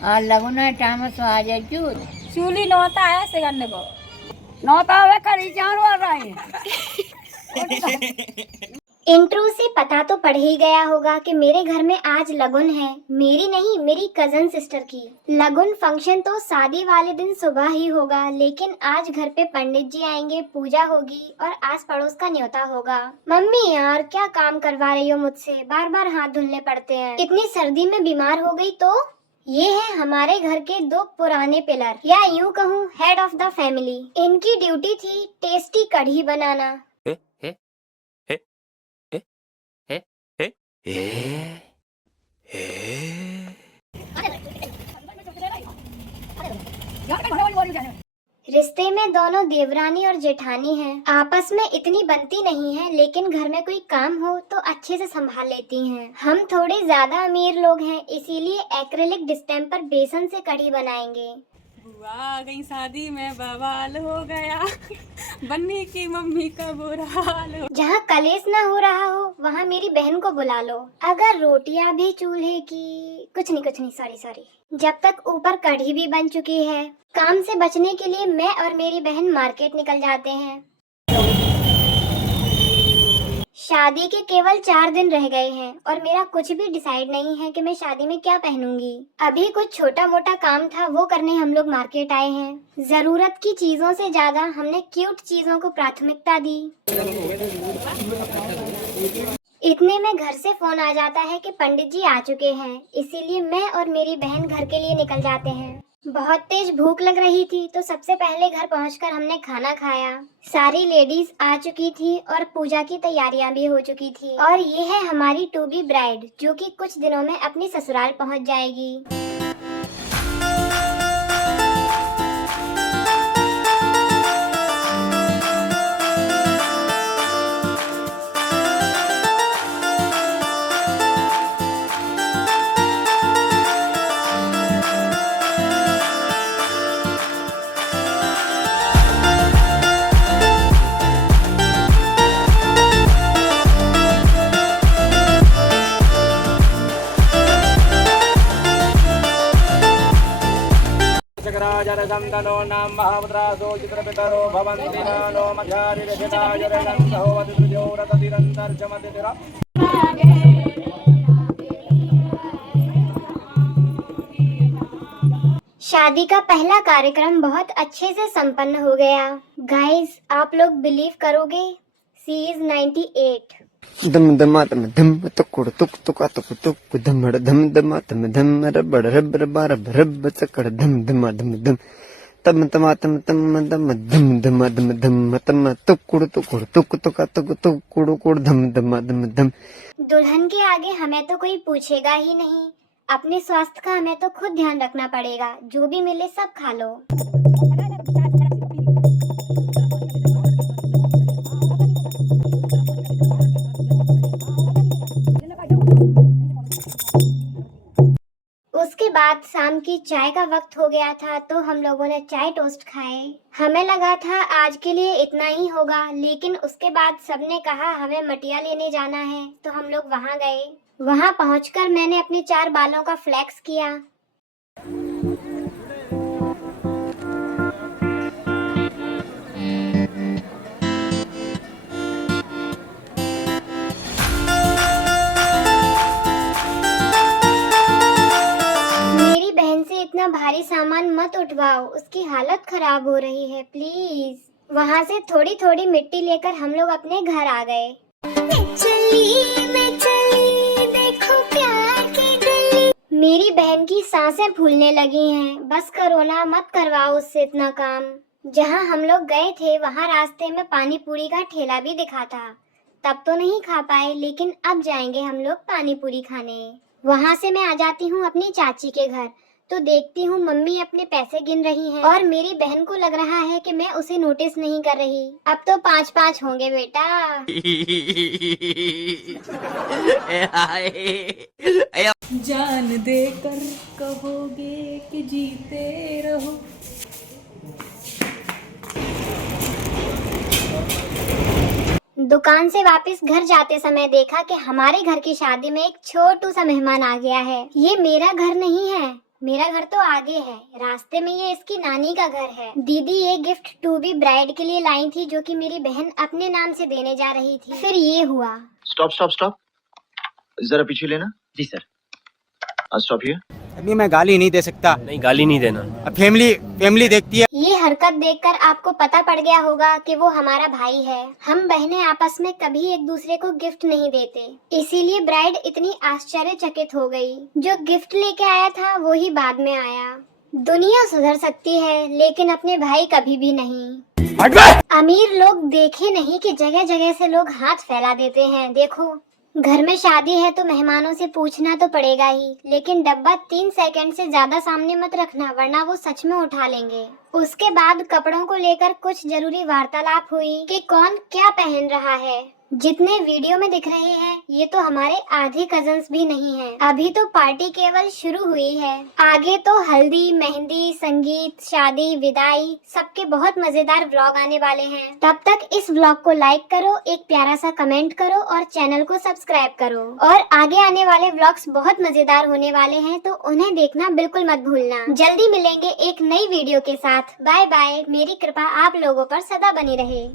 आ लगुना time so आ जाजू चूली नौता है ऐसे करने को। नौता वे करी चार आ रही इंट्रो से पता तो पड़ ही गया होगा कि मेरे घर में आज लगन है। मेरी नहीं, मेरी कजन सिस्टर की। लगन फंक्शन तो शादी वाले दिन सुबह ही होगा, लेकिन आज घर पे पंडित जी आएंगे, पूजा होगी और आस पड़ोस का न्योता होगा। मम्मी यार क्या काम करवा रही हो मुझसे, बार बार हाथ धुलने पड़ते हैं। इतनी सर्दी में बीमार हो गई तो। ये है हमारे घर के दो पुराने पिलर, या यूँ कहूँ हेड ऑफ द फैमिली। इनकी ड्यूटी थी टेस्टी कढ़ी बनाना। रिश्ते में दोनों देवरानी और जेठानी हैं। आपस में इतनी बनती नहीं है, लेकिन घर में कोई काम हो तो अच्छे से संभाल लेती हैं। हम थोड़े ज्यादा अमीर लोग हैं, इसीलिए एक्रेलिक डिस्टेम्पर बेसन से कढ़ी बनाएंगे। बुआ आ गई शादी में बवाल हो गया बन्नी की मम्मी का बुरा हाल हो। जहाँ कलेश ना हो रहा हो वहाँ मेरी बहन को बुला लो। अगर रोटियां भी चूल्हे की, कुछ नहीं सॉरी। जब तक ऊपर कढ़ी भी बन चुकी है। काम से बचने के लिए मैं और मेरी बहन मार्केट निकल जाते हैं। शादी के केवल 4 दिन रह गए हैं और मेरा कुछ भी डिसाइड नहीं है कि मैं शादी में क्या पहनूंगी। अभी कुछ छोटा मोटा काम था, वो करने हम लोग मार्केट आए हैं। जरूरत की चीजों से ज्यादा हमने क्यूट चीजों को प्राथमिकता दी। इतने में घर से फोन आ जाता है कि पंडित जी आ चुके हैं, इसीलिए मैं और मेरी बहन घर के लिए निकल जाते हैं। बहुत तेज भूख लग रही थी तो सबसे पहले घर पहुंचकर हमने खाना खाया। सारी लेडीज आ चुकी थी और पूजा की तैयारियां भी हो चुकी थी। और ये है हमारी टू बी ब्राइड, जो कि कुछ दिनों में अपनी ससुराल पहुंच जाएगी। चक्राजरदन्दनो नाम महाभद्रासो चित्रपितरो भवन्ति नानो मध्यारिरहितायुरनन्दो वदितृजोरततिरन्तर्जमतिरा। शादी का पहला कार्यक्रम बहुत अच्छे से संपन्न हो गया। गाइस आप लोग बिलीव करोगे, सी इज 98। धम धमातम धम तकुड़ तुक तुका तुक तुक धमड़ धम धमातम धम रबड़ रब रबा रब रब चकड़ धम धमा धम धम तम तमातम तम धम धम धमा धम धम तम तुकुड़ तुकुड़ तुक तुका तुक तुकुड़ कुड़ धम धमा धम धम। दुल्हन के आगे हमें तो कोई पूछेगा ही नहीं। अपने स्वास्थ्य का हमें तो खुद ध्यान रखना पड़ेगा। जो भी मिले सब खा लो। उसके बाद शाम की चाय का वक्त हो गया था, तो हम लोगों ने चाय टोस्ट खाए। हमें लगा था आज के लिए इतना ही होगा, लेकिन उसके बाद सबने कहा हमें मटिया लेने जाना है, तो हम लोग वहां गए। वहां पहुंचकर मैंने अपने 4 बालों का फ्लेक्स किया। मेरी बहन से इतना भारी सामान मत उठवाओ, उसकी हालत खराब हो रही है प्लीज। वहां से थोड़ी थोड़ी मिट्टी लेकर हम लोग अपने घर आ गए। देखो प्यार की गली। मेरी बहन की सांसें फूलने लगी हैं। बस करो ना, मत करवाओ उससे इतना काम। जहां हम लोग गए थे वहां रास्ते में पानी पूरी का ठेला भी दिखा था। तब तो नहीं खा पाए, लेकिन अब जाएंगे हम लोग पानी पूरी खाने। वहां से मैं आ जाती हूँ अपनी चाची के घर, तो देखती हूँ मम्मी अपने पैसे गिन रही हैं और मेरी बहन को लग रहा है कि मैं उसे नोटिस नहीं कर रही। अब तो 5-5 होंगे बेटा। जान देकर कहोगे कि जीते रहो। दुकान से वापस घर जाते समय देखा कि हमारे घर की शादी में एक छोटू सा मेहमान आ गया है। ये मेरा घर नहीं है मेरा घर तो आगे है, रास्ते में ये इसकी नानी का घर है। दीदी ये गिफ्ट टू बी ब्राइड के लिए लाई थी, जो कि मेरी बहन अपने नाम से देने जा रही थी। फिर ये हुआ। स्टॉप स्टॉप स्टॉप, जरा पीछे लेना। जी सर। Stop here. अभी मैं गाली नहीं दे सकता। नहीं, गाली नहीं देना। अब फैमिली देखती है। ये हरकत देखकर आपको पता पड़ गया होगा कि वो हमारा भाई है। हम बहनें आपस में कभी एक दूसरे को गिफ्ट नहीं देते, इसीलिए ब्राइड इतनी आश्चर्यचकित हो गई। जो गिफ्ट लेके आया था वो ही बाद में आया। दुनिया सुधर सकती है लेकिन अपने भाई कभी भी नहीं। अमीर लोग देखे नहीं कि जगह जगह से लोग हाथ फैला देते हैं। देखो, घर में शादी है तो मेहमानों से पूछना तो पड़ेगा ही, लेकिन डब्बा 3 सेकंड से ज्यादा सामने मत रखना, वरना वो सच में उठा लेंगे। उसके बाद कपड़ों को लेकर कुछ जरूरी वार्तालाप हुई कि कौन क्या पहन रहा है। जितने वीडियो में दिख रहे हैं ये तो हमारे आधे कजन्स भी नहीं हैं। अभी तो पार्टी केवल शुरू हुई है, आगे तो हल्दी, मेहंदी, संगीत, शादी, विदाई, सबके बहुत मजेदार व्लॉग आने वाले हैं। तब तक इस व्लॉग को लाइक करो, एक प्यारा सा कमेंट करो और चैनल को सब्सक्राइब करो। और आगे आने वाले व्लॉग्स बहुत मजेदार होने वाले हैं, तो उन्हें देखना बिल्कुल मत भूलना। जल्दी मिलेंगे एक नई वीडियो के साथ। Bye bye. मेरी कृपा आप लोगों पर सदा बनी रहे।